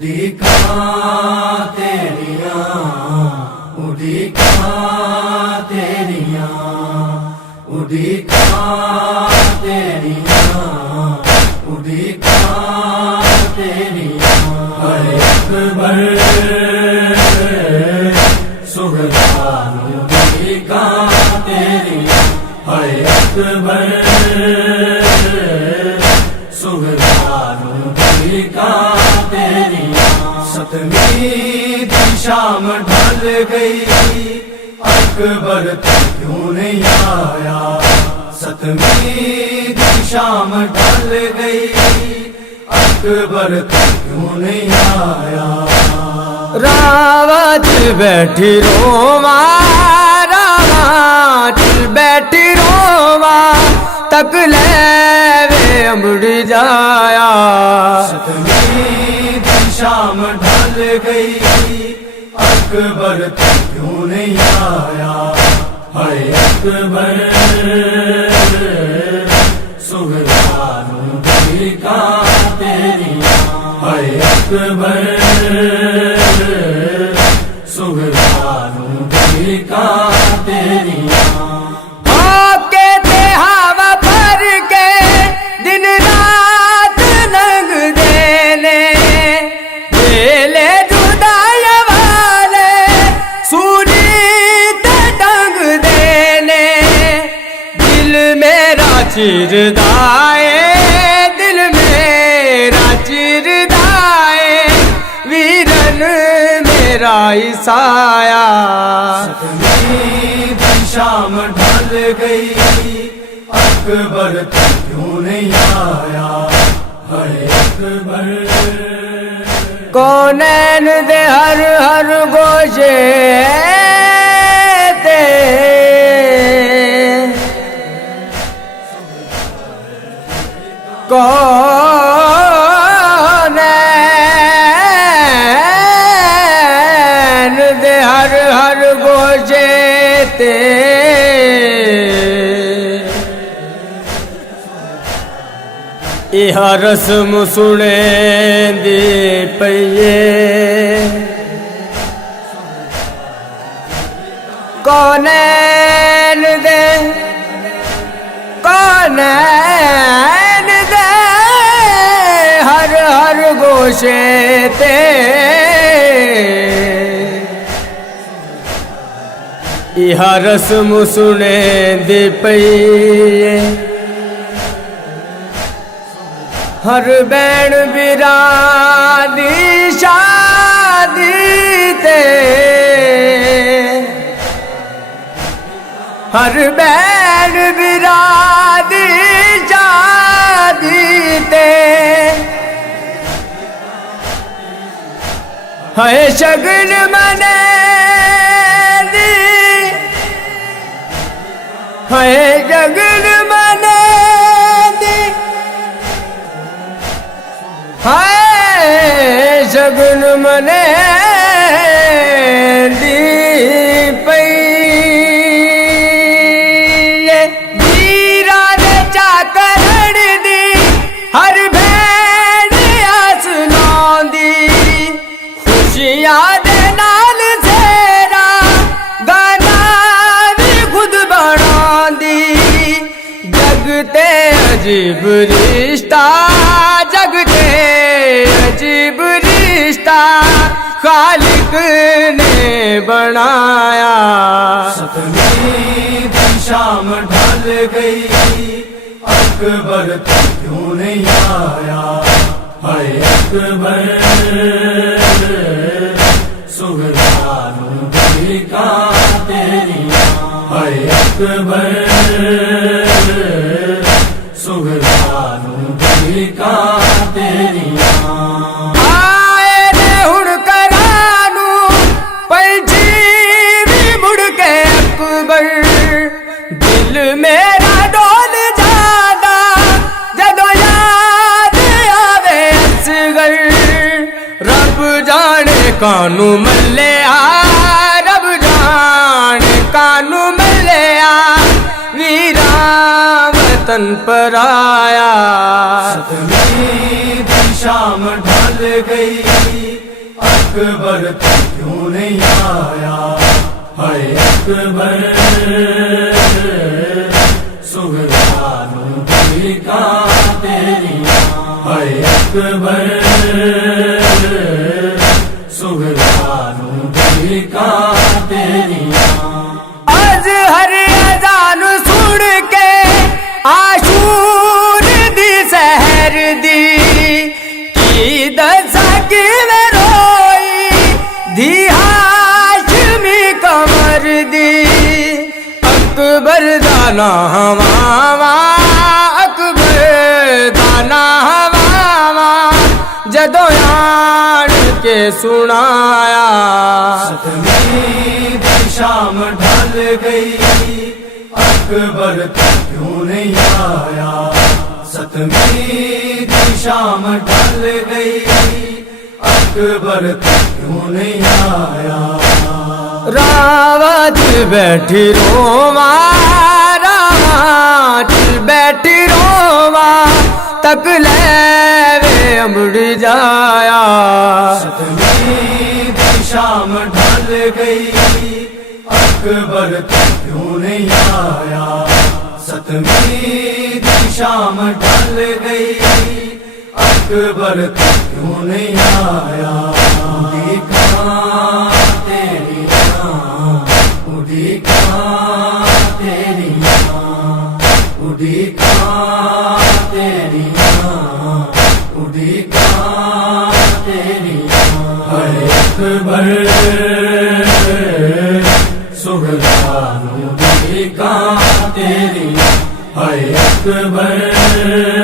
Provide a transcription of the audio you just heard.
उड़ीकां तेरियां, उड़ीकां तेरियां, उड़ीकां तेरियां, उड़ीकां तेरियां। हाय अकबर सुल्तान उड़ीकां तेरियां, हाय अकबर सुल्तान उड़ीकां तेरियां। सतवीं की शाम ढल गई, अकबर तू क्यों नहीं आया? सतवीं की शाम ढल गई, अकबर तू क्यों नहीं आया? रावत बैठी रोवा, रावत बैठी रोवा, तक ले वे अमड़ जाया। सतवीं की शाम ढल गई, अकबर तू क्यों नहीं आया? हाय अकबर सुल्तान उड़ीकां तेरियां, हाय अकबर सुल्तान उड़ीकां तेरियां। चिरदाए दिल मेरा चिरदाए, वीरन मेरा ईसाया। सतवीं की शाम ढल गई, अकबर तू क्यों नहीं आया? हाय अकबर कौनैन दे हर हर गोशे ते कौनैन दे हर हर गोशे ते इहा रस्म सुनेंदी पईए। कौनैन दे कौनैन दे हर हर गोशे ते इहा रस्म सुनेंदी पईए। हर बैण बिरादी शादी ते, हर बैण बिरादी शादी ते, है शगन मने दी, है शगन मने हाय शगुन मने दी पई। वीरा ने चाकरण दी हर भैन आस लांदी, खुशियां दे नाल सेरा गाना भी खुद बनांदी। जगते अजीब रिश्ता, जगते अजीब रिश्ता खालिक ने बनाया। सतवीं की शाम ढल गई, अकबर तू क्यों नहीं आया? हाय अकबर सुल्तान उड़ीकां तेरियां, हाय अकबर सुल्तान उड़ीकां तेरियां। आए ने हुण करानू पंछी भी मुड़ के अकबर, दिल मेरा डोल जादा जदों याद आवे असगर। रब जाने कानू मल्लिया, रब जाने कानू मल्लिया, वीरा वतन पर आया। सतवीं की شام ڈھل گئی اکبر تو کیوں نہیں آیا ہائے اکبر سہرانوں کی کہاں تیری ہائے اکبر سہرانوں کی کہاں تیری از ہر اذان سن کے عاشور دی سحر دی عید ساکی میں روئی دی ہاشمی کمر دی اکبر دانا ہوا اکبر دانا ہوا جدو آن کے سنایا ستمیں دی شام ڈھل گئی اکبر تو کیوں نہیں آیا ستمیں دی شام ڈھل گئی اکبر تو کیوں نہیں آیا راوت بیٹھی روما راوت بیٹھی روما تک لے وے امڑ جایا ستمیں دی شام ڈھل گئی اکبر تو کیوں نہیں آیا ستمیں دی شام ڈھل گئی اکبر تو کیوں نہیں آیا اڑی کہاں تیری اڑی کہاں تیری اڑی کہاں تیری اڑی کہاں تیری ہائے اکبر سہرانوں کی کہاں تیری ہائے اکبر